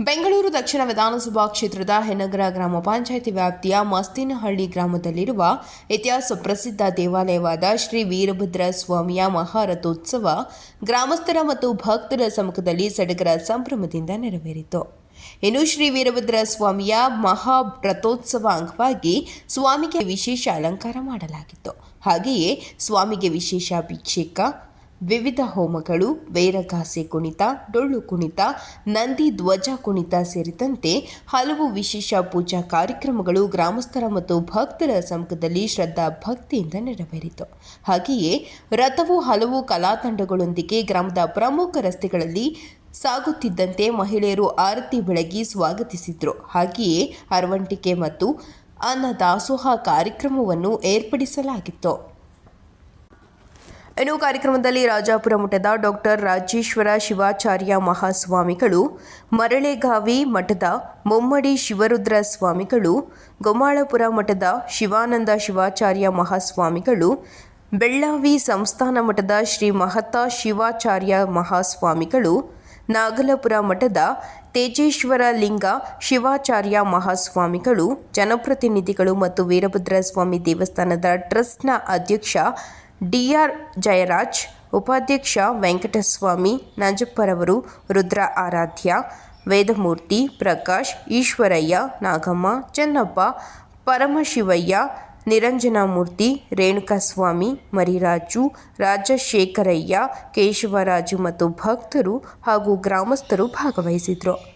ಬೆಂಗಳೂರು ದಕ್ಷಿಣ ವಿಧಾನಸಭಾ ಕ್ಷೇತ್ರದ ಹೆನಗರ ಗ್ರಾಮ ಪಂಚಾಯಿತಿ ವ್ಯಾಪ್ತಿಯ ಮಸ್ತಿನಹಳ್ಳಿ ಗ್ರಾಮದಲ್ಲಿರುವ ಇತಿಹಾಸ ಪ್ರಸಿದ್ಧ ದೇವಾಲಯವಾದ ಶ್ರೀ ವೀರಭದ್ರ ಸ್ವಾಮಿಯ ಮಹಾರಥೋತ್ಸವ ಗ್ರಾಮಸ್ಥರ ಮತ್ತು ಭಕ್ತರ ಸಮ್ಮುಖದಲ್ಲಿ ಸಡಗರ ಸಂಭ್ರಮದಿಂದ ನೆರವೇರಿತು. ಇನ್ನು ಶ್ರೀ ವೀರಭದ್ರ ಸ್ವಾಮಿಯ ಮಹಾರಥೋತ್ಸವ ಅಂಗವಾಗಿ ಸ್ವಾಮಿಗೆ ವಿಶೇಷ ಅಲಂಕಾರ ಮಾಡಲಾಗಿತ್ತು. ಹಾಗೆಯೇ ಸ್ವಾಮಿಗೆ ವಿಶೇಷ ಅಭಿಷೇಕ ವಿವಿಧ ಹೋಮಗಳು ವೈರಗಾಸೆ ಕುಣಿತ, ಡೊಳ್ಳು ಕುಣಿತ, ನಂದಿ ಧ್ವಜ ಕುಣಿತ ಸೇರಿದಂತೆ ಹಲವು ವಿಶೇಷ ಪೂಜಾ ಕಾರ್ಯಕ್ರಮಗಳು ಗ್ರಾಮಸ್ಥರ ಮತ್ತು ಭಕ್ತರ ಸಮ್ಮುಖದಲ್ಲಿ ಶ್ರದ್ಧಾ ಭಕ್ತಿಯಿಂದ ನೆರವೇರಿತು. ಹಾಗೆಯೇ ರಥವು ಹಲವು ಕಲಾತಂಡಗಳೊಂದಿಗೆ ಗ್ರಾಮದ ಪ್ರಮುಖ ರಸ್ತೆಗಳಲ್ಲಿ ಸಾಗುತ್ತಿದ್ದಂತೆ ಮಹಿಳೆಯರು ಆರತಿ ಬೆಳಗಿ ಸ್ವಾಗತಿಸಿದ್ರು. ಹಾಗೆಯೇ ಅರವಂಟಿಕೆ ಮತ್ತು ಅನ್ನದಾಸೋಹ ಕಾರ್ಯಕ್ರಮವನ್ನು ಏರ್ಪಡಿಸಲಾಗಿತ್ತು. ಇನ್ನು ಕಾರ್ಯಕ್ರಮದಲ್ಲಿ ರಾಜಾಪುರ ಮಠದ ಡಾಕ್ಟರ್ ರಾಜೇಶ್ವರ ಶಿವಾಚಾರ್ಯ ಮಹಾಸ್ವಾಮಿಗಳು, ಮರಳೆಗಾವಿ ಮಠದ ಮೊಮ್ಮಡಿ ಶಿವರುದ್ರ ಸ್ವಾಮಿಗಳು ಗೊಮಾಳಪುರ ಮಠದ ಶಿವಾನಂದ ಶಿವಾಚಾರ್ಯ ಮಹಾಸ್ವಾಮಿಗಳು, ಬೆಳ್ಳಾವಿ ಸಂಸ್ಥಾನ ಮಠದ ಶ್ರೀ ಮಹತಾ ಶಿವಾಚಾರ್ಯ ಮಹಾಸ್ವಾಮಿಗಳು, ನಾಗಲಪುರ ಮಠದ ತೇಜೇಶ್ವರ ಲಿಂಗ ಶಿವಾಚಾರ್ಯ ಮಹಾಸ್ವಾಮಿಗಳು, ಜನಪ್ರತಿನಿಧಿಗಳು ಮತ್ತು ವೀರಭದ್ರ ಸ್ವಾಮಿ ದೇವಸ್ಥಾನದ ಟ್ರಸ್ಟ್ನ ಅಧ್ಯಕ್ಷ ಡಿಆರ್ ಜಯರಾಜ್, ಉಪಾಧ್ಯಕ್ಷ ವೆಂಕಟಸ್ವಾಮಿ, ನಂಜಪ್ಪರವರು, ರುದ್ರ ಆರಾಧ್ಯ, ವೇದಮೂರ್ತಿ, ಪ್ರಕಾಶ್, ಈಶ್ವರಯ್ಯ, ನಾಗಮ್ಮ, ಚೆನ್ನಪ್ಪ, ಪರಮಶಿವಯ್ಯ, ನಿರಂಜನಮೂರ್ತಿ, ರೇಣುಕಾಸ್ವಾಮಿ, ಮರಿರಾಜು, ರಾಜಶೇಖರಯ್ಯ, ಕೇಶವರಾಜು ಮತ್ತು ಭಕ್ತರು ಹಾಗೂ ಗ್ರಾಮಸ್ಥರು ಭಾಗವಹಿಸಿದರು.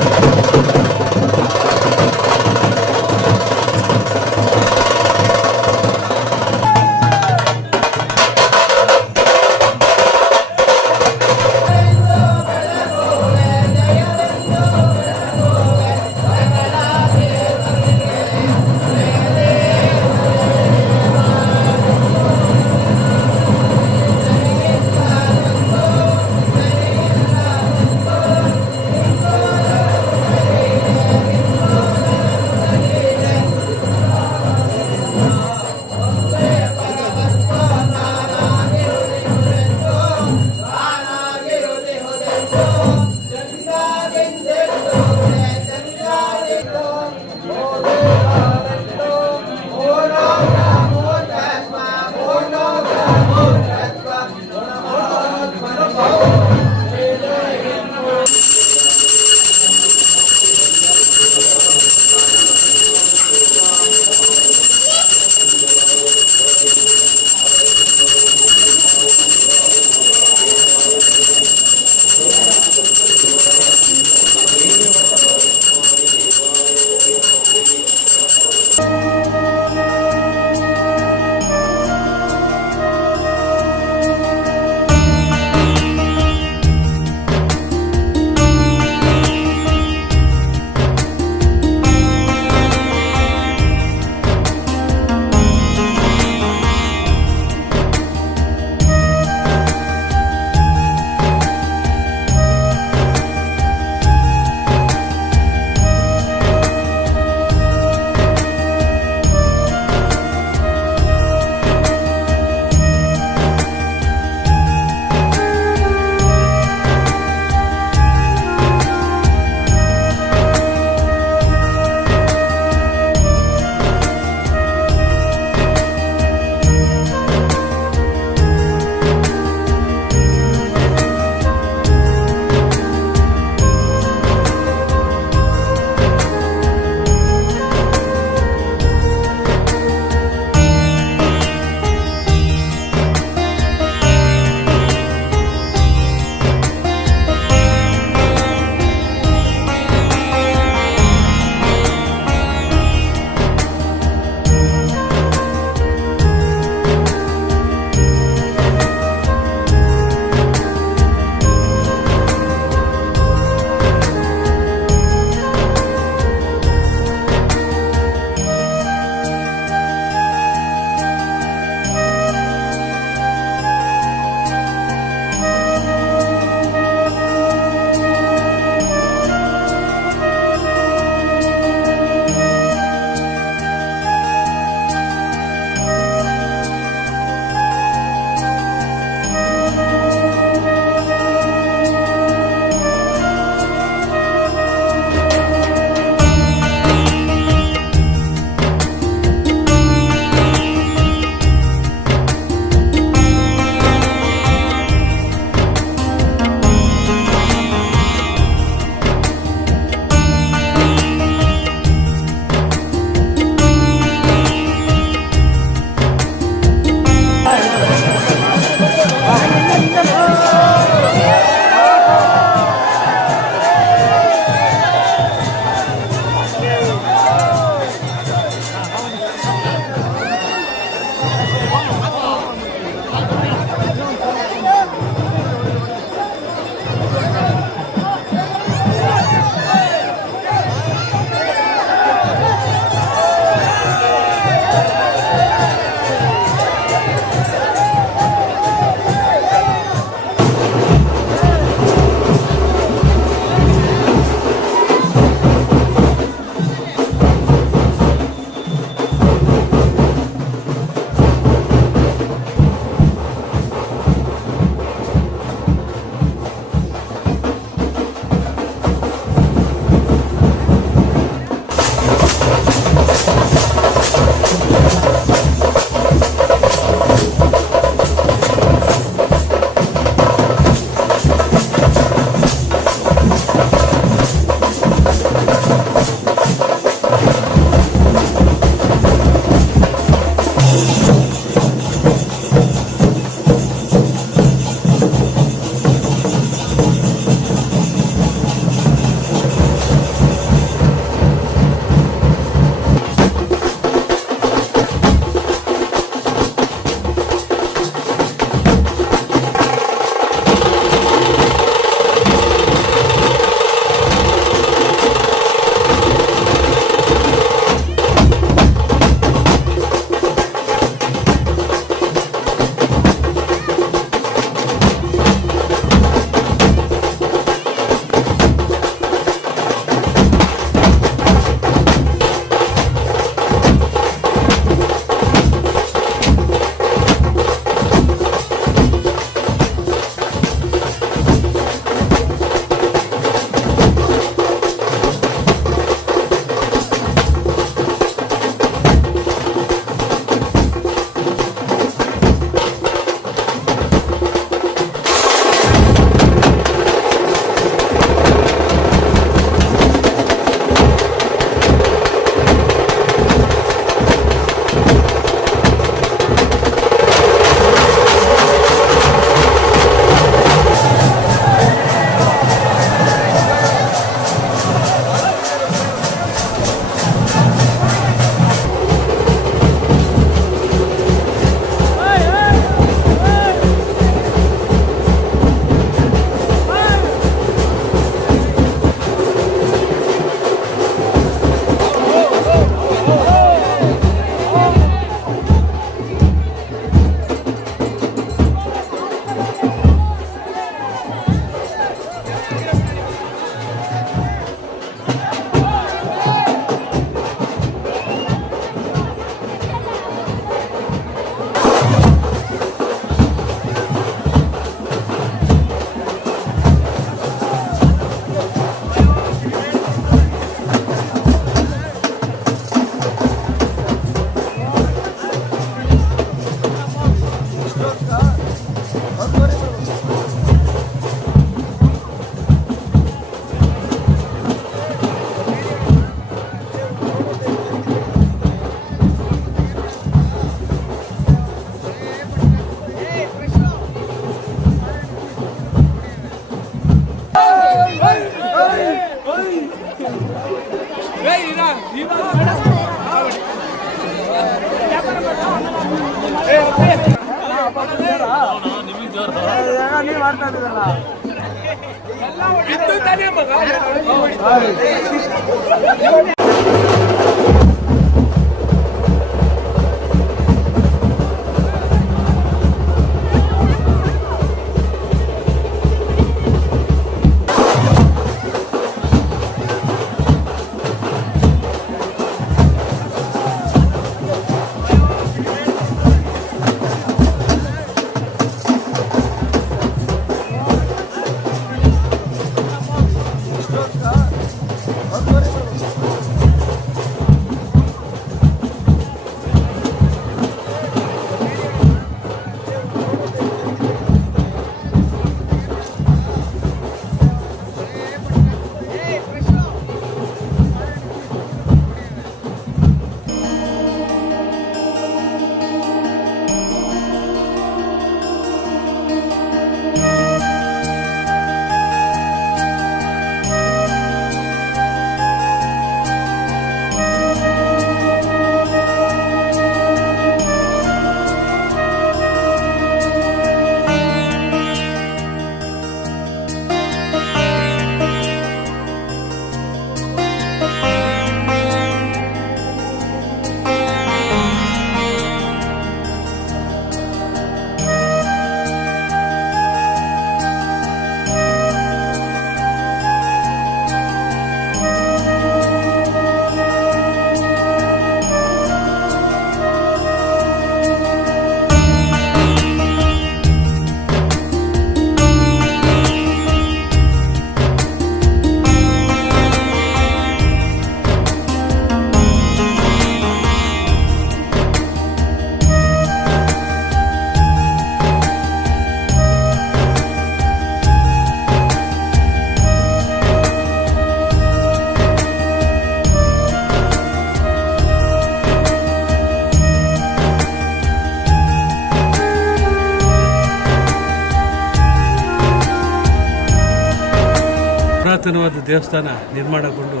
ದೇವಸ್ಥಾನ ನಿರ್ಮಾಣಗೊಂಡು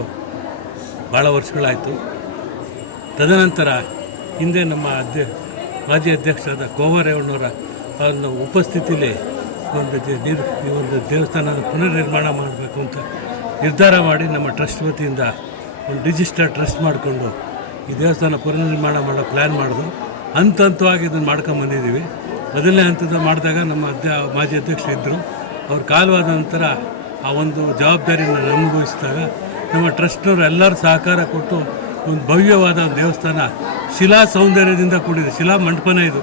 ಭಾಳ ವರ್ಷಗಳಾಯಿತು. ತದನಂತರ ಹಿಂದೆ ನಮ್ಮ ಅಧ್ಯ ಮಾಜಿ ಅಧ್ಯಕ್ಷರಾದ ಗೋವರೇವಣ್ಣವರ ಅವ್ರನ್ನ ಉಪಸ್ಥಿತಿಯಲ್ಲಿ ಒಂದು ನಿರ್ ಈ ಒಂದು ದೇವಸ್ಥಾನದ ಪುನರ್ ನಿರ್ಮಾಣ ಮಾಡಬೇಕು ಅಂತ ನಿರ್ಧಾರ ಮಾಡಿ ನಮ್ಮ ಟ್ರಸ್ಟ್ ವತಿಯಿಂದ ಒಂದು ರಿಜಿಸ್ಟರ್ ಟ್ರಸ್ಟ್ ಮಾಡಿಕೊಂಡು ಈ ದೇವಸ್ಥಾನ ಪುನರ್ನಿರ್ಮಾಣ ಮಾಡೋ ಪ್ಲ್ಯಾನ್ ಮಾಡಿದ್ರು ಹಂತ ಹಂತವಾಗಿ ಇದನ್ನು ಮಾಡ್ಕೊಂಬಂದಿದ್ದೀವಿ ಮೊದಲನೇ ಹಂತದ ಮಾಡಿದಾಗ ನಮ್ಮ ಅಧ್ಯ ಮಾಜಿ ಅಧ್ಯಕ್ಷರು ಇದ್ದರು ಅವ್ರು ಕಾಲವಾದ ನಂತರ ಆ ಒಂದು ಜವಾಬ್ದಾರಿಯನ್ನು ಅನುಭವಿಸಿದಾಗ ನಮ್ಮ ಟ್ರಸ್ಟ್ನವರು ಎಲ್ಲರೂ ಸಹಕಾರ ಕೊಟ್ಟು ಒಂದು ಭವ್ಯವಾದ ದೇವಸ್ಥಾನ, ಶಿಲಾ ಸೌಂದರ್ಯದಿಂದ ಕೂಡಿದೆ. ಶಿಲಾ ಮಂಟಪನೇ ಇದು.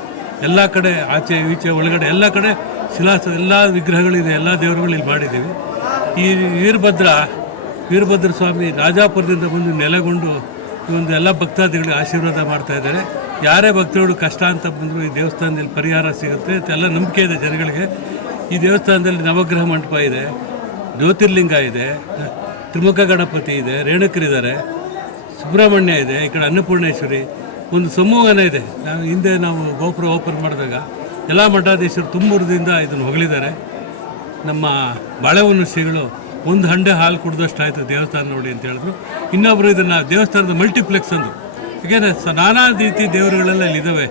ಎಲ್ಲ ಕಡೆ ಆಚೆ, ಈಚೆ, ಒಳಗಡೆ ಎಲ್ಲ ಕಡೆ ಶಿಲಾ ಎಲ್ಲ ವಿಗ್ರಹಗಳಿದೆ. ಎಲ್ಲ ದೇವರುಗಳು ಇಲ್ಲಿ ಮಾಡಿದ್ದೀವಿ. ಈ ವೀರಭದ್ರ ವೀರಭದ್ರ ಸ್ವಾಮಿ ರಾಜಾಪುರದಿಂದ ಬಂದು ನೆಲೆಗೊಂಡು ಈ ಒಂದು ಎಲ್ಲ ಭಕ್ತಾದಿಗಳಿಗೆ ಆಶೀರ್ವಾದ ಮಾಡ್ತಾ ಇದ್ದಾರೆ. ಯಾರೇ ಭಕ್ತರುಗಳು ಕಷ್ಟ ಅಂತ ಬಂದರೂ ಈ ದೇವಸ್ಥಾನದಲ್ಲಿ ಪರಿಹಾರ ಸಿಗುತ್ತೆ ಅಂತ ಎಲ್ಲ ನಂಬಿಕೆ ಇದೆ ಜನಗಳಿಗೆ. ಈ ದೇವಸ್ಥಾನದಲ್ಲಿ ನವಗ್ರಹ ಮಂಟಪ ಇದೆ. ಜ್ಯೋತಿರ್ಲಿಂಗ ಇದೆ, ತ್ರಿಮುಖ ಗಣಪತಿ ಇದೆ ರೇಣುಕರಿದ್ದಾರೆ ಸುಬ್ರಹ್ಮಣ್ಯ ಇದೆ, ಈ ಕಡೆ ಅನ್ನಪೂರ್ಣೇಶ್ವರಿ, ಒಂದು ಸಮೂಹನ ಇದೆ. ನಾವು ಹಿಂದೆ ನಾವು ಗೋಪುರ ಓಪನ್ ಮಾಡಿದಾಗ ಎಲ್ಲ ಮಠಾಧೀಶರು ತುಂಬುರದಿಂದ ಇದನ್ನು ಹೊಗಳಿದ್ದಾರೆ. ನಮ್ಮ ಬಾಳೆಹೊನ್ನು ಶ್ರೀಗಳು ಒಂದು ಹಂಡೆ ಹಾಲು ಕುಡ್ದಷ್ಟು ಆಯಿತು ದೇವಸ್ಥಾನ ನೋಡಿ ಅಂತ ಹೇಳಿದ್ರು. ಇನ್ನೊಬ್ಬರು ಇದನ್ನು ದೇವಸ್ಥಾನದ ಮಲ್ಟಿಪ್ಲೆಕ್ಸ್ ಅಂದರು. ಏಕೆಂದರೆ ಸ ನಾನಾ ರೀತಿ ದೇವರುಗಳೆಲ್ಲ ಇಲ್ಲಿದ್ದಾವೆ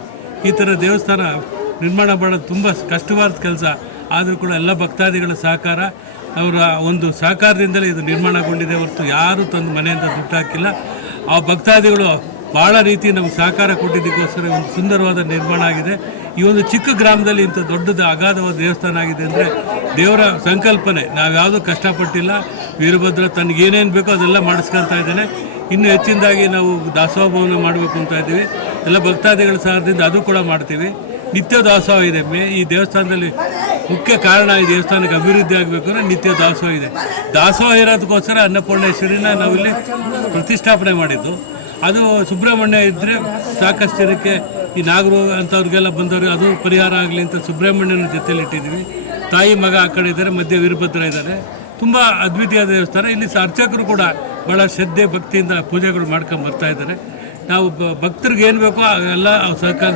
ಈ ಥರ ದೇವಸ್ಥಾನ ನಿರ್ಮಾಣ ಮಾಡೋದು ತುಂಬ ಕಷ್ಟವಾದ ಕೆಲಸ. ಆದರೂ ಕೂಡ ಎಲ್ಲ ಭಕ್ತಾದಿಗಳ ಸಹಕಾರ ಅವರ ಒಂದು ಸಹಕಾರದಿಂದಲೇ ಇದು ನಿರ್ಮಾಣಗೊಂಡಿದೆ ಹೊರತು ಯಾರೂ ತಂದು ಮನೆಯಿಂದ ದುಡ್ಡು ಹಾಕಿಲ್ಲ. ಆ ಭಕ್ತಾದಿಗಳು ಭಾಳ ರೀತಿ ನಮಗೆ ಸಹಕಾರ ಕೊಟ್ಟಿದ್ದಕ್ಕೋಸ್ಕರ ಒಂದು ಸುಂದರವಾದ ನಿರ್ಮಾಣ ಆಗಿದೆ. ಈ ಒಂದು ಚಿಕ್ಕ ಗ್ರಾಮದಲ್ಲಿ ಇಂಥ ದೊಡ್ಡದು ಅಗಾಧವಾದ ದೇವಸ್ಥಾನ ಆಗಿದೆ ಅಂದರೆ ದೇವರ ಸಂಕಲ್ಪನೆ. ನಾವು ಯಾವುದೂ ಕಷ್ಟಪಟ್ಟಿಲ್ಲ. ವೀರಭದ್ರ ತನಗೇನೇನು ಬೇಕೋ ಅದೆಲ್ಲ ಮಾಡಿಸ್ಕೊಳ್ತಾ ಇದ್ದಾನೆ. ಇನ್ನು ಹೆಚ್ಚಿನದಾಗಿ ನಾವು ದಾಸೋಹ ಭವನ ಮಾಡಬೇಕು ಅಂತ ಇದ್ದೀವಿ. ಎಲ್ಲ ಭಕ್ತಾದಿಗಳ ಸಹದಿಂದ ಅದು ಕೂಡ ಮಾಡ್ತೀವಿ. ನಿತ್ಯ ದಾಸೋಹ ಇದೆ. ಮೇ ಈ ದೇವಸ್ಥಾನದಲ್ಲಿ ಮುಖ್ಯ ಕಾರಣ ಈ ದೇವಸ್ಥಾನಕ್ಕೆ ಅಭಿವೃದ್ಧಿ ಆಗಬೇಕು ಅಂದರೆ ನಿತ್ಯ ದಾಸೋಹ ಇದೆ. ದಾಸೋಹ ಇರೋದಕ್ಕೋಸ್ಕರ ಅನ್ನಪೂರ್ಣೇಶ್ವರಿನ ನಾವಿಲ್ಲಿ ಪ್ರತಿಷ್ಠಾಪನೆ ಮಾಡಿದ್ದು. ಅದು ಸುಬ್ರಹ್ಮಣ್ಯ ಇದ್ದರೆ ಸಾಕಷ್ಟು ಜನಕ್ಕೆ ಈ ನಾಗರು ಅಂಥವ್ರಿಗೆಲ್ಲ ಬಂದವರು ಅದು ಪರಿಹಾರ ಆಗಲಿ ಅಂತ ಸುಬ್ರಹ್ಮಣ್ಯನ ಜೊತೆಲಿ ಇಟ್ಟಿದ್ದೀವಿ. ತಾಯಿ, ಮಗ ಆ ಕಡೆ ಇದ್ದಾರೆ, ಮಧ್ಯೆ ವೀರಭದ್ರ ಇದ್ದಾರೆ. ತುಂಬ ಅದ್ವಿತೀಯ ದೇವಸ್ಥಾನ. ಇಲ್ಲಿ ಅರ್ಚಕರು ಕೂಡ ಭಾಳ ಶ್ರದ್ಧೆ, ಭಕ್ತಿಯಿಂದ ಪೂಜೆಗಳು ಮಾಡ್ಕೊಂಡು ಬರ್ತಾ ಇದ್ದಾರೆ. ನಾವು ಭಕ್ತರಿಗೆ ಏನು ಬೇಕೋ ಎಲ್ಲ ಸಹಕಾರ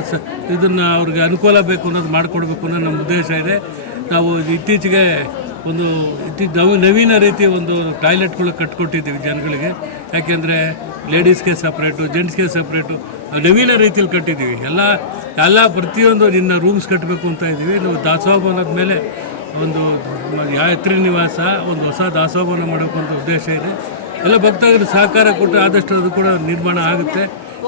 ಇದನ್ನು ಅವ್ರಿಗೆ ಅನುಕೂಲ ಬೇಕು ಅನ್ನೋದು ಮಾಡಿಕೊಡ್ಬೇಕು ಅನ್ನೋ ನಮ್ಮ ಉದ್ದೇಶ ಇದೆ. ನಾವು ಇತ್ತೀಚೆಗೆ ಒಂದು ಇತ್ತೀಚೆ ನವ ನವೀನ ರೀತಿ ಒಂದು ಟಾಯ್ಲೆಟ್ಗಳು ಕಟ್ಕೊಟ್ಟಿದ್ದೀವಿ ಜನಗಳಿಗೆ. ಯಾಕೆಂದರೆ ಲೇಡೀಸ್ಗೆ ಸಪ್ರೇಟು, ಜೆಂಟ್ಸ್ಗೆ ಸಪ್ರೇಟು ನವೀನ ರೀತಿಯಲ್ಲಿ ಕಟ್ಟಿದ್ದೀವಿ. ಎಲ್ಲ ಎಲ್ಲ ಪ್ರತಿಯೊಂದು ನಿನ್ನ ರೂಮ್ಸ್ ಕಟ್ಟಬೇಕು ಅಂತ ಇದ್ದೀವಿ. ನಾವು ದಾಸೋಹ ಅನ್ನೋದ ಮೇಲೆ ಒಂದು ಯಾತ್ರಿ ನಿವಾಸ, ಒಂದು ಹೊಸ ದಾಸೋಹವನ್ನು ಅಂತ ಉದ್ದೇಶ ಇದೆ. ಎಲ್ಲ ಭಕ್ತರಿಗೆ ಸಹಕಾರ ಕೊಟ್ಟು ಆದಷ್ಟು ಅದು ಕೂಡ ನಿರ್ಮಾಣ ಆಗುತ್ತೆ.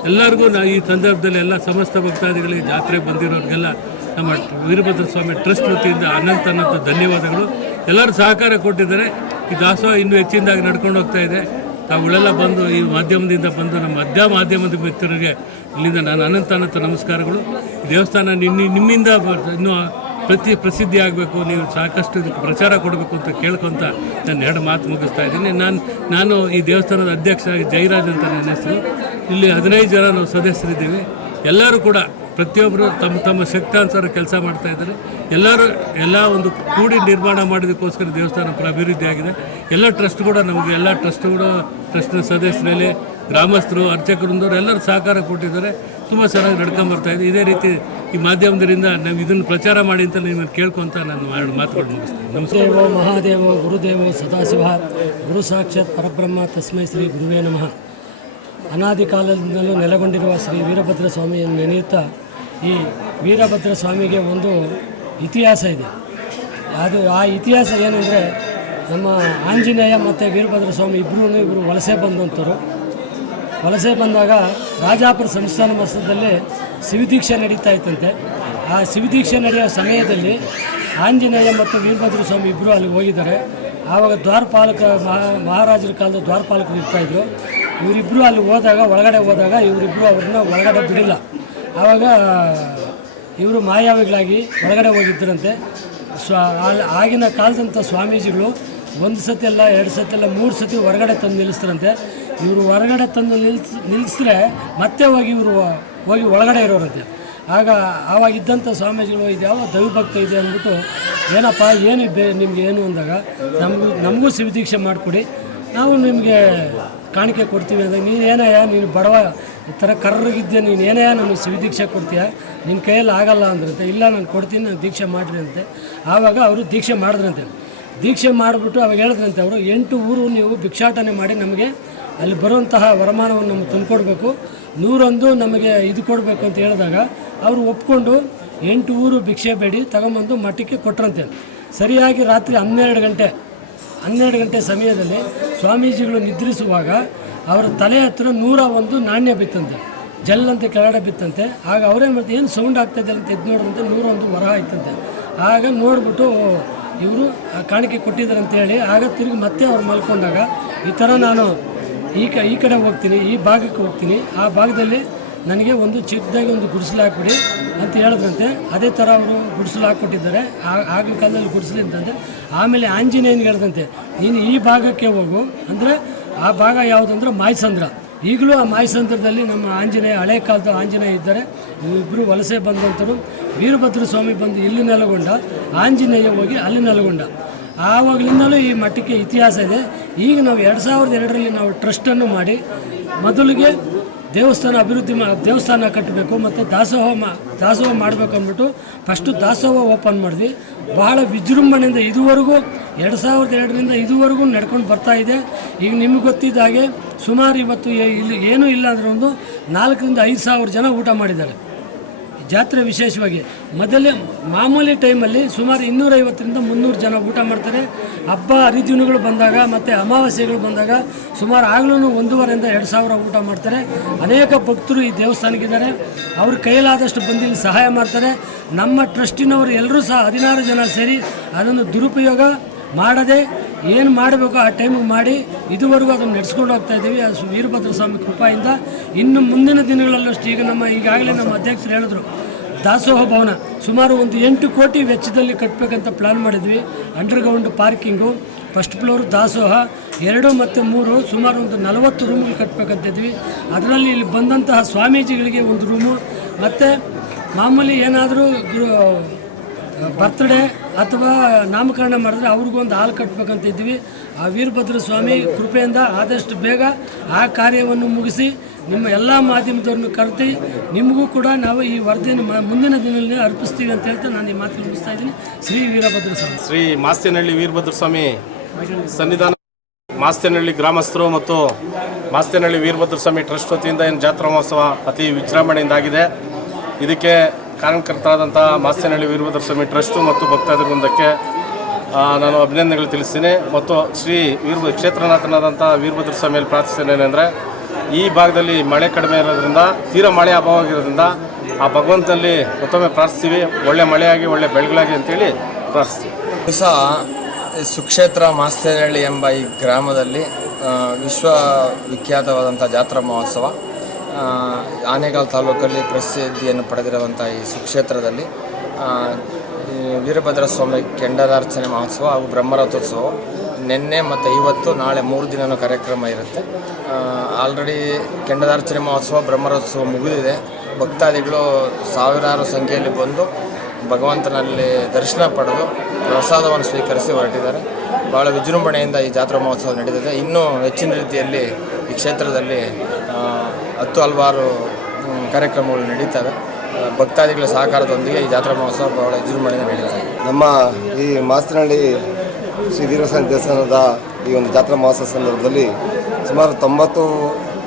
ಎಲ್ಲರಿಗೂ ನಾ ಈ ಸಂದರ್ಭದಲ್ಲಿ ಎಲ್ಲ ಸಮಸ್ತ ಭಕ್ತಾದಿಗಳಿಗೆ ಜಾತ್ರೆ ಬಂದಿರೋರಿಗೆಲ್ಲ ನಮ್ಮ ವೀರಭದ್ರ ಸ್ವಾಮಿ ಟ್ರಸ್ಟ್ ವತಿಯಿಂದ ಅನಂತ ಅನಂತ ಧನ್ಯವಾದಗಳು. ಎಲ್ಲರೂ ಸಹಕಾರ ಕೊಟ್ಟಿದ್ದಾರೆ. ಈ ದಾಸೋಹ ಇನ್ನೂ ಹೆಚ್ಚಿನದಾಗಿ ನಡ್ಕೊಂಡು ಹೋಗ್ತಾ ಇದೆ. ತಾವುಗಳೆಲ್ಲ ಬಂದು ಈ ಮಾಧ್ಯಮದಿಂದ ಬಂದು ನಮ್ಮ ಮಧ್ಯ ಮಾಧ್ಯಮದ ಮಿತ್ರರಿಗೆ ಇಲ್ಲಿಂದ ನಾನು ಅನಂತ ಅನಂತ ನಮಸ್ಕಾರಗಳು. ದೇವಸ್ಥಾನ ನಿನ್ನ ನಿಮ್ಮಿಂದ ಇನ್ನೂ ಪ್ರತಿ ಪ್ರಸಿದ್ಧಿ ಆಗಬೇಕು, ನೀವು ಸಾಕಷ್ಟು ಇದಕ್ಕೆ ಪ್ರಚಾರ ಕೊಡಬೇಕು ಅಂತ ಕೇಳ್ಕೊತ ನಾನು ಎರಡು ಮಾತು ಮುಗಿಸ್ತಾ ಇದ್ದೀನಿ. ನಾನು ನಾನು ಈ ದೇವಸ್ಥಾನದ ಅಧ್ಯಕ್ಷ ಜೈರಾಜ್ ಅಂತ ನನ್ನ ಹೆಸರು. ಇಲ್ಲಿ ಹದಿನೈದು ಜನ ನಾವು ಸದಸ್ಯರಿದ್ದೀವಿ. ಎಲ್ಲರೂ ಕೂಡ ಪ್ರತಿಯೊಬ್ಬರು ತಮ್ಮ ತಮ್ಮ ಶಕ್ತಾನುಸಾರ ಕೆಲಸ ಮಾಡ್ತಾ ಇದ್ದಾರೆ. ಎಲ್ಲರೂ ಎಲ್ಲ ಒಂದು ಕೂಡಿ ನಿರ್ಮಾಣ ಮಾಡಿದಕ್ಕೋಸ್ಕರ ದೇವಸ್ಥಾನ ಅಭಿವೃದ್ಧಿ ಆಗಿದೆ. ಎಲ್ಲ ಟ್ರಸ್ಟ್ ಕೂಡ ನಮಗೆ ಎಲ್ಲ ಕೂಡ ಟ್ರಸ್ಟ್ನ ಸದಸ್ಯರಲ್ಲಿ ಗ್ರಾಮಸ್ಥರು ಅರ್ಚಕರಿಂದವರು ಎಲ್ಲರೂ ಸಹಕಾರ ಕೊಟ್ಟಿದ್ದಾರೆ. ತುಂಬ ಚೆನ್ನಾಗಿ ನಡ್ಕೊಂಬರ್ತಾ ಇದೆ. ಇದೇ ರೀತಿ ಈ ಮಾಧ್ಯಮದಿಂದ ನಾವು ಇದನ್ನು ಪ್ರಚಾರ ಮಾಡಿ ಅಂತ ನಿಮ್ಮನ್ನು ಕೇಳ್ಕೊಂತ ನಾನು ಮಾತುಗಳು ಮುಗಿಸ್ತೀನಿ. ನಮಸ್ಕಾರ. ಮಹಾದೇವ ಗುರುದೇವೋ ಸದಾಶಿವ. ಗುರು ಸಾಕ್ಷಾತ್ ಪರಬ್ರಹ್ಮ. ತಸ್ಮೈ ಶ್ರೀ ಗುರುವೇ ನಮಃ. ಅನಾದಿ ಕಾಲದಿಂದಲೂ ನೆಲೆಗೊಂಡಿರುವ ಶ್ರೀ ವೀರಭದ್ರ ಸ್ವಾಮಿಯನ್ನು ನೆನೆಯುತ್ತಾ ಈ ವೀರಭದ್ರ ಸ್ವಾಮಿಗೆ ಒಂದು ಇತಿಹಾಸ ಇದೆ. ಅದು ಆ ಇತಿಹಾಸ ಏನಂದರೆ ನಮ್ಮ ಆಂಜನೇಯ ಮತ್ತು ವೀರಭದ್ರ ಸ್ವಾಮಿ ಇಬ್ಬರೂ ಇಬ್ಬರು ವಲಸೆ ಬಂದಂಥರು ವಲಸೆ ಬಂದಾಗ ರಾಜಾಪುರ ಸಂಸ್ಥಾನ ಮಸದಲ್ಲಿ ಶಿವದೀಕ್ಷೆ ನಡೀತಾ ಇತ್ತಂತೆ. ಆ ಶಿವದೀಕ್ಷೆ ನಡೆಯೋ ಸಮಯದಲ್ಲಿ ಆಂಜನೇಯ ಮತ್ತು ವೀರಭದ್ರ ಸ್ವಾಮಿ ಇಬ್ಬರು ಅಲ್ಲಿಗೆ ಹೋಗಿದ್ದಾರೆ. ಆವಾಗ ದ್ವಾರಪಾಲಕ ಮಹಾ ಮಹಾರಾಜರ ಕಾಲದ ದ್ವಾರಪಾಲಕರು ಇರ್ತಾಯಿದ್ರು ಇವರಿಬ್ಬರು ಅಲ್ಲಿ ಹೋದಾಗ, ಒಳಗಡೆ ಹೋದಾಗ ಇವರಿಬ್ಬರು ಅವ್ರನ್ನ ಒಳಗಡೆ ಬಿಡಿಲ್ಲ. ಆವಾಗ ಇವರು ಮಾಯಾವಿಗಳಾಗಿ ಒಳಗಡೆ ಹೋಗಿದ್ದರಂತೆ ಸ್ವ ಅಲ್ಲಿ ಆಗಿನ ಕಾಲದಂಥ ಸ್ವಾಮೀಜಿಗಳು ಒಂದು ಸತಿ ಅಲ್ಲ, ಎರಡು ಸತಿ ಅಲ್ಲ, ಮೂರು ಸತಿ ಹೊರಗಡೆ ತಂದು ನಿಲ್ಲಿಸ್ತಾರಂತೆ. ಇವರು ಹೊರಗಡೆ ತಂದು ನಿಲ್ಸ್ ನಿಲ್ಲಿಸಿದ್ರೆ ಮತ್ತೆ ಹೋಗಿ ಇವರು ಹೋಗಿ ಒಳಗಡೆ ಇರೋರಂತೆ. ಆಗ ಆವಾಗಿದ್ದಂಥ ಸ್ವಾಮೀಜಿಗಳು, ಇದು ಯಾವ ದೈವಭಕ್ತ ಇದೆ ಅಂದ್ಬಿಟ್ಟು, ಏನಪ್ಪ ಏನು ಬೇ ನಿಮ್ಗೆ ಏನು ಅಂದಾಗ, ನಮಗೂ ನಮಗೂ ಶಿವದೀಕ್ಷೆ ಮಾಡಿಕೊಡಿ. ನಾವು ನಿಮಗೆ ಕಾಣಿಕೆ ಕೊಡ್ತೀವಿ ಅಂದರೆ, ನೀನು ಏನಯ್ಯ, ನೀನು ಬಡವ, ಈ ಥರ ಕರ್ರಗಿದ್ದೆ, ನೀನು ಏನಯ್ಯ, ನಮಗೆ ಶಿವದೀಕ್ಷೆ ಕೊಡ್ತೀಯ? ನಿನ್ನ ಕೈಯಲ್ಲಿ ಆಗಲ್ಲ ಅಂದ್ರಂತೆ. ಇಲ್ಲ, ನಾನು ಕೊಡ್ತೀನಿ, ನಾನು ದೀಕ್ಷೆ ಮಾಡಿರಿ ಅಂತೆ ಆವಾಗ ಅವರು ದೀಕ್ಷೆ ಮಾಡಿದ್ರಂತೆ. ದೀಕ್ಷೆ ಮಾಡಿಬಿಟ್ಟು ಅವಾಗ ಹೇಳಿದ್ರಂತೆ ಅವರು, ಎಂಟು ಊರು ನೀವು ಭಿಕ್ಷಾಟನೆ ಮಾಡಿ ನಮಗೆ ಅಲ್ಲಿ ಬರುವಂತಹ ವರಮಾನವನ್ನು ನಮಗೆ ತಂದುಕೊಡ್ಬೇಕು. ನೂರೊಂದು ನಮಗೆ ಇದು ಕೊಡಬೇಕು ಅಂತ ಹೇಳಿದಾಗ ಅವರು ಒಪ್ಕೊಂಡು ಎಂಟು ಊರು ಭಿಕ್ಷೆ ಬೇಡಿ, ತಗೊಂಬಂದು ಮಠಕ್ಕೆ ಕೊಟ್ರಂತೆ. ಸರಿಯಾಗಿ ರಾತ್ರಿ ಹನ್ನೆರಡು ಗಂಟೆ ಹನ್ನೆರಡು ಗಂಟೆ ಸಮಯದಲ್ಲಿ ಸ್ವಾಮೀಜಿಗಳು ನಿದ್ರಿಸುವಾಗ ಅವರ ತಲೆ ಹತ್ತಿರ ನೂರ ಒಂದು ನಾಣ್ಯ ಬಿತ್ತಂತೆ. ಜಲ್ಲಂತೆ ಕೆಳಡ ಬಿತ್ತಂತೆ. ಆಗ ಅವರೇನು ಮಾಡ್ತಾರೆ ಏನು ಸೌಂಡ್ ಆಗ್ತಾಯಿದೆ ಅಂತ ಎದ್ದು ನೋಡಿದಂತೆ ನೂರ ಒಂದು ಮರ ಆಯ್ತಂತೆ ಆಗ ನೋಡಿಬಿಟ್ಟು ಇವರು ಆ ಕಾಣಿಕೆ ಕೊಟ್ಟಿದ್ದಾರೆ ಅಂತೇಳಿ ಆಗ ತಿರುಗಿ ಮತ್ತೆ ಅವ್ರು ಮಲ್ಕೊಂಡಾಗ, ಈ ಥರ ನಾನು ಈ ಕ, ಈ ಕಡೆ ಹೋಗ್ತೀನಿ, ಈ ಭಾಗಕ್ಕೆ ಹೋಗ್ತೀನಿ. ಆ ಭಾಗದಲ್ಲಿ ನನಗೆ ಒಂದು ಚಿಕ್ಕದಾಗಿ ಒಂದು ಗುಡಿಸಲು ಹಾಕ್ಬಿಡಿ ಅಂತ ಹೇಳಿದ್ರಂತೆ. ಅದೇ ಥರ ಅವರು ಗುಡಿಸಲು ಹಾಕ್ಕೊಟ್ಟಿದ್ದಾರೆ. ಆಗಿನ ಕಾಲದಲ್ಲಿ ಗುಡಿಸಲು ಅಂತಂದರೆ ಆಮೇಲೆ ಆಂಜನೇಯನ್ಗೆ ಹೇಳ್ದಂತೆ ನೀನು ಈ ಭಾಗಕ್ಕೆ ಹೋಗು. ಅಂದರೆ ಆ ಭಾಗ ಯಾವುದಂದ್ರೆ ಮಾಯಸಂದ್ರ. ಈಗಲೂ ಆ ಮಾಯಸಂದ್ರದಲ್ಲಿ ನಮ್ಮ ಆಂಜನೇಯ, ಹಳೆ ಕಾಲದ ಆಂಜನೇಯ ಇದ್ದಾರೆ. ಇಬ್ಬರು ವಲಸೆ ಬಂದಂಥರು ವೀರಭದ್ರ ಸ್ವಾಮಿ ಬಂದು ಇಲ್ಲಿ ನೆಲೆಗೊಂಡ, ಆಂಜನೇಯ ಹೋಗಿ ಅಲ್ಲಿ ನೆಲೆಗೊಂಡ. ಆವಾಗಲಿಂದಲೂ ಈ ಮಠಕ್ಕೆ ಇತಿಹಾಸ ಇದೆ. ಈಗ ನಾವು ಎರಡು ಸಾವಿರದ ಎರಡರಲ್ಲಿ ನಾವು ಟ್ರಸ್ಟನ್ನು ಮಾಡಿ, ಮೊದಲಿಗೆ ದೇವಸ್ಥಾನ ಅಭಿವೃದ್ಧಿ ಮಾ, ದೇವಸ್ಥಾನ ಕಟ್ಟಬೇಕು ಮತ್ತು ದಾಸೋಹ ಮಾ, ದಾಸೋಹ ಮಾಡಬೇಕು ಅಂದ್ಬಿಟ್ಟು ಫಸ್ಟು ದಾಸೋಹ ಓಪನ್ ಮಾಡಿದ್ವಿ. ಬಹಳ ವಿಜೃಂಭಣೆಯಿಂದ ಇದುವರೆಗೂ, ಎರಡು ಸಾವಿರದ ಎರಡರಿಂದ ಇದುವರೆಗೂ ನಡ್ಕೊಂಡು ಬರ್ತಾ ಇದೆ. ಈಗ ನಿಮಗೆ ಗೊತ್ತಿದ್ದ ಹಾಗೆ ಸುಮಾರು ಇವತ್ತು ಇಲ್ಲಿ ಏನೂ ಇಲ್ಲ ಅಂದ್ರೆ ಒಂದು ನಾಲ್ಕರಿಂದ ಐದು ಸಾವಿರ ಜನ ಊಟ ಮಾಡಿದ್ದಾರೆ. ಜಾತ್ರೆ ವಿಶೇಷವಾಗಿ ಮೊದಲೇ ಮಾಮೂಲಿ ಟೈಮಲ್ಲಿ ಸುಮಾರು ಇನ್ನೂರೈವತ್ತರಿಂದ ಮುನ್ನೂರು ಜನ ಊಟ ಮಾಡ್ತಾರೆ. ಹಬ್ಬ ಹರಿದಿನಗಳು ಬಂದಾಗ ಮತ್ತು ಅಮಾವಾಸ್ಯೆಗಳು ಬಂದಾಗ ಸುಮಾರು ಆಗಲೂ ಒಂದೂವರೆಯಿಂದ ಎರಡು ಸಾವಿರ ಊಟ ಮಾಡ್ತಾರೆ. ಅನೇಕ ಭಕ್ತರು ಈ ದೇವಸ್ಥಾನಕ್ಕಿದ್ದಾರೆ ಅವ್ರ ಕೈಲಾದಷ್ಟು ಬಂದು ಸಹಾಯ ಮಾಡ್ತಾರೆ. ನಮ್ಮ ಟ್ರಸ್ಟಿನವರು ಎಲ್ಲರೂ ಸಹ ಹದಿನಾರು ಜನ ಸೇರಿ ಅದನ್ನು ದುರುಪಯೋಗ ಮಾಡದೆ ಏನು ಮಾಡಬೇಕು ಆ ಟೈಮಿಗೆ ಮಾಡಿ ಇದುವರೆಗೂ ಅದನ್ನು ನಡೆಸ್ಕೊಂಡು ಹೋಗ್ತಾ ಇದ್ದೀವಿ. ಅದು ವೀರಭದ್ರ ಸ್ವಾಮಿ ಕೃಪಾಯಿಂದ ಇನ್ನು ಮುಂದಿನ ದಿನಗಳಲ್ಲಷ್ಟು ಈಗ ನಮ್ಮ ಈಗಾಗಲೇ ನಮ್ಮ ಅಧ್ಯಕ್ಷರು ಹೇಳಿದ್ರು, ದಾಸೋಹ ಭವನ ಸುಮಾರು ಒಂದು ಎಂಟು ಕೋಟಿ ವೆಚ್ಚದಲ್ಲಿ ಕಟ್ಟಬೇಕಂತ ಪ್ಲ್ಯಾನ್ ಮಾಡಿದ್ವಿ. ಅಂಡರ್ಗ್ರೌಂಡ್ ಪಾರ್ಕಿಂಗು ಫಸ್ಟ್ ಫ್ಲೋರ್ ದಾಸೋಹ, ಎರಡು ಮತ್ತು ಮೂರು ಸುಮಾರು ಒಂದು ನಲವತ್ತು ರೂಮ್ಗಳು ಕಟ್ಟಬೇಕಂತಿದ್ವಿ ಅದರಲ್ಲಿ ಇಲ್ಲಿ ಬಂದಂತಹ ಸ್ವಾಮೀಜಿಗಳಿಗೆ ಒಂದು ರೂಮು ಮತ್ತು ಮಾಮೂಲಿ ಏನಾದರೂ ಬರ್ತ್ಡೇ ಅಥವಾ ನಾಮಕರಣ ಮಾಡಿದ್ರೆ ಅವ್ರಿಗೊಂದು ಹಾಲು ಕಟ್ಟಬೇಕಂತ ಇದ್ದೀವಿ. ಆ ವೀರಭದ್ರ ಸ್ವಾಮಿ ಕೃಪೆಯಿಂದ ಆದಷ್ಟು ಬೇಗ ಆ ಕಾರ್ಯವನ್ನು ಮುಗಿಸಿ ನಿಮ್ಮ ಎಲ್ಲ ಮಾಧ್ಯಮದವ್ರನ್ನು ಕರೆತಿ ನಿಮಗೂ ಕೂಡ ನಾವು ಈ ವರದಿಯನ್ನು ಮುಂದಿನ ದಿನದಲ್ಲಿ ಅರ್ಪಿಸ್ತೀವಿ ಅಂತ ಹೇಳ್ತಾ ನಾನು ಈ ಮಾತು ಮುಗಿಸ್ತಾ ಇದ್ದೀನಿ. ಶ್ರೀ ವೀರಭದ್ರ ಸ್ವಾಮಿ. ಶ್ರೀ ಮಾಸ್ತೇನಹಳ್ಳಿ ವೀರಭದ್ರ ಸ್ವಾಮಿ ಸನ್ನಿಧಾನ ಮಾಸ್ತೇನಹಳ್ಳಿ ಗ್ರಾಮಸ್ಥರು ಮತ್ತು ಮಾಸ್ತೇನಹಳ್ಳಿ ವೀರಭದ್ರ ಸ್ವಾಮಿ ಟ್ರಸ್ಟ್ ವತಿಯಿಂದ ಏನು ಜಾತ್ರಾ ಮಹೋತ್ಸವ ಅತಿ ವಿಜೃಂಭಣೆಯಿಂದಾಗಿದೆ. ಇದಕ್ಕೆ ಕಾರಣಕರ್ತರಾದಂಥ ಮಾಸ್ತಿನಹಳ್ಳಿ ವೀರಭದ್ರ ಸ್ವಾಮಿ ಟ್ರಸ್ಟು ಮತ್ತು ಭಕ್ತಾದಿ ವೃಂದಕ್ಕೆ ನಾನು ಅಭಿನಂದನೆಗಳು ತಿಳಿಸ್ತೀನಿ. ಮತ್ತು ಶ್ರೀ ವೀರಭದ್ರ ಕ್ಷೇತ್ರನಾಥನಾದಂಥ ವೀರಭದ್ರ ಸ್ವಾಮಿಯಲ್ಲಿ ಪ್ರಾರ್ಥಿಸ್ತೇನೆಂದರೆ ಈ ಭಾಗದಲ್ಲಿ ಮಳೆ ಕಡಿಮೆ ಇರೋದ್ರಿಂದ, ತೀರಾ ಮಳೆ ಅಭಾವವಾಗಿರೋದ್ರಿಂದ, ಆ ಭಗವಂತನಲ್ಲಿ ಮತ್ತೊಮ್ಮೆ ಪ್ರಾರ್ಥಿಸ್ತೀವಿ. ಒಳ್ಳೆ ಮಳೆಯಾಗಿ, ಒಳ್ಳೆ ಬೆಳಗಳಾಗಿ ಅಂತೇಳಿ ಪ್ರಾರ್ಥಿಸ್ತೀವಿ. ಹೊಸ ಸುಕ್ಷೇತ್ರ ಮಾಸ್ತೇನಹಳ್ಳಿ ಎಂಬ ಈ ಗ್ರಾಮದಲ್ಲಿ ವಿಶ್ವವಿಖ್ಯಾತವಾದಂಥ ವಿಶ್ವ ವಿಖ್ಯಾತವಾದಂಥ ಜಾತ್ರಾ ಮಹೋತ್ಸವ. ಆ, ಆನೇಕಲ್ ತಾಲೂಕಲ್ಲಿ ಪ್ರಸಿದ್ಧಿಯನ್ನು ಪಡೆದಿರುವಂಥ ಈ ಸುಕ್ಷೇತ್ರದಲ್ಲಿ ವೀರಭದ್ರ ಸ್ವಾಮಿ ಕೆಂಡದಾರ್ಚನೆ ಮಹೋತ್ಸವ ಹಾಗೂ ಬ್ರಹ್ಮರಥೋತ್ಸವ ನಿನ್ನೆ ಮತ್ತು ಇವತ್ತು ನಾಳೆ ಮೂರು ದಿನವೂ ಕಾರ್ಯಕ್ರಮ ಇರುತ್ತೆ. ಆಲ್ರೆಡಿ ಕೆಂಡದಾರ್ಚನೆ ಮಹೋತ್ಸವ ಬ್ರಹ್ಮರಥೋತ್ಸವ ಮುಗಿದಿದೆ. ಭಕ್ತಾದಿಗಳು ಸಾವಿರಾರು ಸಂಖ್ಯೆಯಲ್ಲಿ ಬಂದು ಭಗವಂತನಲ್ಲಿ ದರ್ಶನ ಪಡೆದು ಪ್ರಸಾದವನ್ನು ಸ್ವೀಕರಿಸಿ ಹೊರಟಿದ್ದಾರೆ. ಭಾಳ ವಿಜೃಂಭಣೆಯಿಂದ ಈ ಜಾತ್ರಾ ಮಹೋತ್ಸವ ನಡೆದಿದೆ ಇನ್ನೂ ಹೆಚ್ಚಿನ ರೀತಿಯಲ್ಲಿ ಈ ಕ್ಷೇತ್ರದಲ್ಲಿ ಹತ್ತು ಹಲವಾರು ಕಾರ್ಯಕ್ರಮಗಳು ನಡೀತವೆ. ಭಕ್ತಾದಿಗಳ ಸಹಕಾರದೊಂದಿಗೆ ಈ ಜಾತ್ರಾ ಮಹೋತ್ಸವ ಬಹಳ ವಿಜೃಂಭಣೆಯಿಂದ ನಡೀತದೆ ನಮ್ಮ ಈ ಮಾಸ್ತನಹಳ್ಳಿ ಶ್ರೀ ವೀರಸ್ವಾಮಿ ದೇವಸ್ಥಾನದ ಈ ಒಂದು ಜಾತ್ರಾ ಮಹೋತ್ಸವ ಸಂದರ್ಭದಲ್ಲಿ ಸುಮಾರು ತೊಂಬತ್ತು,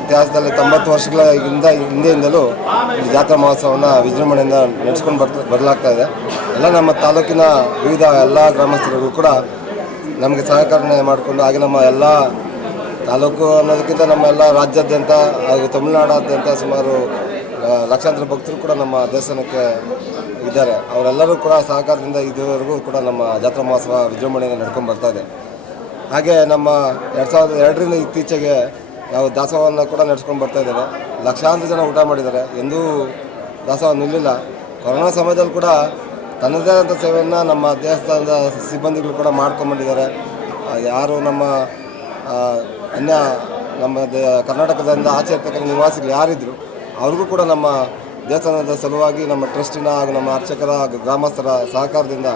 ಇತಿಹಾಸದಲ್ಲಿ ತೊಂಬತ್ತು ವರ್ಷಗಳ ಹಿಂದ, ಹಿಂದೆಯಿಂದಲೂ ಈ ಜಾತ್ರಾ ಮಹೋತ್ಸವವನ್ನು ವಿಜೃಂಭಣೆಯಿಂದ ನಡೆಸ್ಕೊಂಡು ಬರ್ತ, ಬರಲಾಗ್ತಾ ಇದೆ. ಎಲ್ಲ ನಮ್ಮ ತಾಲೂಕಿನ ವಿವಿಧ ಎಲ್ಲ ಗ್ರಾಮಸ್ಥರಿಗೂ ಕೂಡ ನಮಗೆ ಸಹಕರಣೆ ಮಾಡಿಕೊಂಡು ಹಾಗೆ ನಮ್ಮ ಎಲ್ಲ ತಾಲೂಕು ಅನ್ನೋದಕ್ಕಿಂತ ನಮ್ಮೆಲ್ಲ ರಾಜ್ಯಾದ್ಯಂತ ಹಾಗೂ ತಮಿಳುನಾಡಾದ್ಯಂತ ಸುಮಾರು ಲಕ್ಷಾಂತರ ಭಕ್ತರು ಕೂಡ ನಮ್ಮ ದೇವಸ್ಥಾನಕ್ಕೆ ಇದ್ದಾರೆ. ಅವರೆಲ್ಲರೂ ಕೂಡ ಸಹಕಾರದಿಂದ ಇದುವರೆಗೂ ಕೂಡ ನಮ್ಮ ಜಾತ್ರಾ ಮಹೋತ್ಸವ ವಿಜೃಂಭಣೆಯಿಂದ ನಡ್ಕೊಂಡು ಬರ್ತಾ ಇದೆ. ಹಾಗೆ ನಮ್ಮ ಎರಡು ಸಾವಿರದ ಎರಡರಿಂದ ಇತ್ತೀಚೆಗೆ ನಾವು ದಾಸೋಹವನ್ನು ಕೂಡ ನಡೆಸ್ಕೊಂಡು ಬರ್ತಾ ಇದ್ದೇವೆ. ಲಕ್ಷಾಂತರ ಜನ ಊಟ ಮಾಡಿದ್ದಾರೆ. ಎಂದೂ ದಾಸೋಹ ನಿಲ್ಲಿಲ್ಲ. ಕೊರೋನಾ ಸಮಯದಲ್ಲಿ ಕೂಡ ತನ್ನದೇ ಆದಂಥ ಸೇವೆಯನ್ನು ನಮ್ಮ ದೇವಸ್ಥಾನದ ಸಿಬ್ಬಂದಿಗಳು ಕೂಡ ಮಾಡ್ಕೊಂಡ್ಬಂದಿದ್ದಾರೆ. ಯಾರು ನಮ್ಮ ಆ, ಅನ್ಯ ನಮ್ಮ ಕರ್ನಾಟಕದಿಂದ ಆಚೆ ಇರ್ತಕ್ಕಂಥ ನಿವಾಸಿಗಳು ಯಾರಿದ್ರು ಅವ್ರಿಗೂ ಕೂಡ ನಮ್ಮ ದೇವಸ್ಥಾನದ ಸಲುವಾಗಿ ನಮ್ಮ ಟ್ರಸ್ಟಿನ ಹಾಗೂ ನಮ್ಮ ಅರ್ಚಕರ ಹಾಗೂ ಗ್ರಾಮಸ್ಥರ ಸಹಕಾರದಿಂದ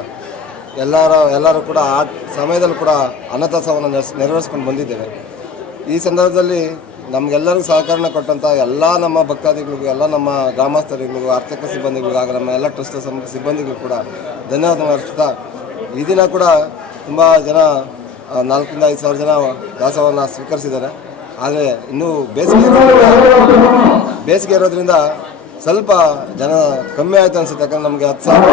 ಎಲ್ಲರ ಎಲ್ಲರೂ ಕೂಡ ಆ ಸಮಯದಲ್ಲೂ ಕೂಡ ಅನ್ನದಾಸವನ್ನು ನೆರವೇರಿಸ್ಕೊಂಡು ಬಂದಿದ್ದೇವೆ. ಈ ಸಂದರ್ಭದಲ್ಲಿ ನಮಗೆಲ್ಲರಿಗೂ ಸಹಕಾರ ಕೊಟ್ಟಂಥ ಎಲ್ಲ ನಮ್ಮ ಭಕ್ತಾದಿಗಳಿಗೂ ಎಲ್ಲ ನಮ್ಮ ಗ್ರಾಮಸ್ಥರಿಗಳಿಗೂ ಅರ್ಚಕ ಸಿಬ್ಬಂದಿಗಳಿಗೂ ಹಾಗೂ ನಮ್ಮ ಎಲ್ಲ ಟ್ರಸ್ಟ್ ಸಿಬ್ಬಂದಿಗಳು ಕೂಡ ಧನ್ಯವಾದ ಅರ್ಪಿಸ್ತಾ ಈ ದಿನ ಕೂಡ ತುಂಬ ಜನ ನಾಲ್ಕರಿಂದ ಐದು ಸಾವಿರ ಜನ ದಾಸವನ್ನು ಸ್ವೀಕರಿಸಿದ್ದಾರೆ. ಆದರೆ ಇನ್ನೂ ಬೇಸಿಗೆ ಬೇಸಿಗೆ ಇರೋದ್ರಿಂದ ಸ್ವಲ್ಪ ಜನ ಕಮ್ಮಿ ಆಯಿತು ಅನಿಸುತ್ತೆ. ಯಾಕಂದ್ರೆ ನಮಗೆ ಹತ್ತು ಸಾವಿರ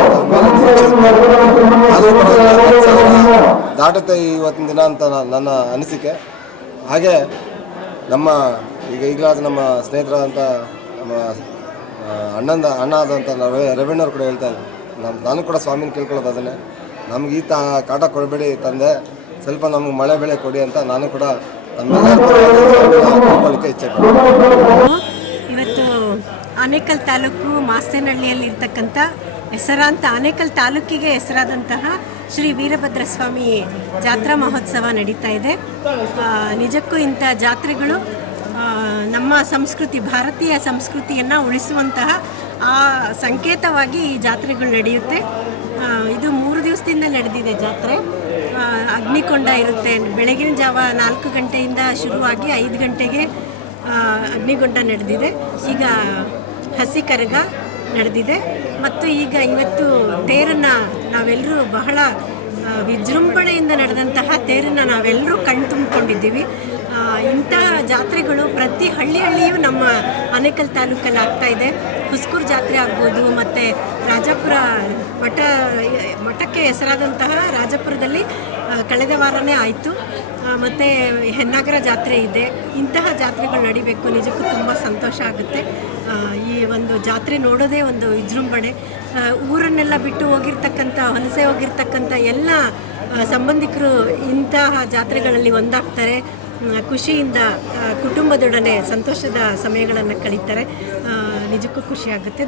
ದಾಟುತ್ತೆ ಇವತ್ತಿನ ದಿನ ಅಂತ ನನ್ನ ಅನಿಸಿಕೆ. ಹಾಗೆ ನಮ್ಮ ಈಗ ಈಗಲಾದ ನಮ್ಮ ಸ್ನೇಹಿತರಾದಂಥ ನಮ್ಮ ಅಣ್ಣಂದ ಅಣ್ಣ ಆದಂಥ ರವಿ ರವೀಣ್ಣವ್ರು ಕೂಡ ಹೇಳ್ತಾ ನಮ್ಮ ನಾನು ಕೂಡ ಸ್ವಾಮಿನ ಕೇಳ್ಕೊಳ್ಳೋದು ಅದನ್ನೇ. ನಮ್ಗೆ ಈ ತಾ ಕಾಟ ಕೊಡಬೇಡಿ ತಂದೆ. ಸ್ವಲ್ಪ ನಮಗೆ ಮಳೆ ಬೆಳೆ ಕೊಡಿ ಅಂತ ನಾನು ಕೂಡ. ಇವತ್ತು ಆನೇಕಲ್ ತಾಲೂಕು ಮಾಸ್ತೇನಹಳ್ಳಿಯಲ್ಲಿ ಇರ್ತಕ್ಕಂಥ ಹೆಸರಾಂತ ಆನೇಕಲ್ ತಾಲೂಕಿಗೆ ಹೆಸರಾದಂತಹ ಶ್ರೀ ವೀರಭದ್ರ ಸ್ವಾಮಿ ಜಾತ್ರಾ ಮಹೋತ್ಸವ ನಡೀತಾ ಇದೆ. ನಿಜಕ್ಕೂ ಇಂಥ ಜಾತ್ರೆಗಳು ನಮ್ಮ ಸಂಸ್ಕೃತಿ, ಭಾರತೀಯ ಸಂಸ್ಕೃತಿಯನ್ನು ಉಳಿಸುವಂತಹ ಆ ಸಂಕೇತವಾಗಿ ಈ ಜಾತ್ರೆಗಳು ನಡೆಯುತ್ತೆ. ಇದು ಮೂರು ದಿವಸದಿಂದ ನಡೆದಿದೆ ಜಾತ್ರೆ. ಅಗ್ನಿಕೊಂಡ ಇರುತ್ತೆ. ಬೆಳಗಿನ ಜಾವ ನಾಲ್ಕು ಗಂಟೆಯಿಂದ ಶುರುವಾಗಿ ಐದು ಗಂಟೆಗೆ ಅಗ್ನಿಕೊಂಡ ನಡೆದಿದೆ. ಈಗ ಹಸಿ ಕರಗ ನಡೆದಿದೆ. ಮತ್ತು ಈಗ ಇವತ್ತು ತೇರನ್ನು ನಾವೆಲ್ಲರೂ ಬಹಳ ವಿಜೃಂಭಣೆಯಿಂದ ನಡೆದಂತಹ ತೇರನ್ನು ನಾವೆಲ್ಲರೂ ಕಣ್ತುಂಬಿಕೊಂಡಿದ್ದೀವಿ ತುಂಬಿಕೊಂಡಿದ್ದೀವಿ. ಇಂಥ ಜಾತ್ರೆಗಳು ಪ್ರತಿ ಹಳ್ಳಿ ಹಳ್ಳಿಯೂ ನಮ್ಮ ಆನೇಕಲ್ ತಾಲೂಕಲ್ಲಿ ಆಗ್ತಾ ಇದೆ. ಹುಸ್ಕೂರು ಜಾತ್ರೆ ಆಗ್ಬೋದು, ಮತ್ತು ರಾಜಾಪುರ ಮಠ, ಮಠಕ್ಕೆ ಹೆಸರಾದಂತಹ ರಾಜಾಪುರದಲ್ಲಿ ಕಳೆದ ವಾರನೇ ಆಯಿತು. ಮತ್ತು ಹೆನ್ನಾಗರ ಜಾತ್ರೆ ಇದೆ. ಇಂತಹ ಜಾತ್ರೆಗಳು ನಡಿಬೇಕು ನಿಜಕ್ಕೂ ತುಂಬ ಸಂತೋಷ ಆಗುತ್ತೆ. ಈ ಒಂದು ಜಾತ್ರೆ ನೋಡೋದೇ ಒಂದು ವಿಜೃಂಭಣೆ. ಊರನ್ನೆಲ್ಲ ಬಿಟ್ಟು ಹೋಗಿರ್ತಕ್ಕಂಥ ಹೊಲಸೆ ಹೋಗಿರ್ತಕ್ಕಂಥ ಎಲ್ಲ ಸಂಬಂಧಿಕರು ಇಂತಹ ಜಾತ್ರೆಗಳಲ್ಲಿ ಒಂದಾಗ್ತಾರೆ. ಖುಷಿಯಿಂದ ಕುಟುಂಬದೊಡನೆ ಸಂತೋಷದ ಸಮಯಗಳನ್ನು ಕಳೀತಾರೆ. ನಿಜಕ್ಕೂ ಖುಷಿ ಆಗುತ್ತೆ.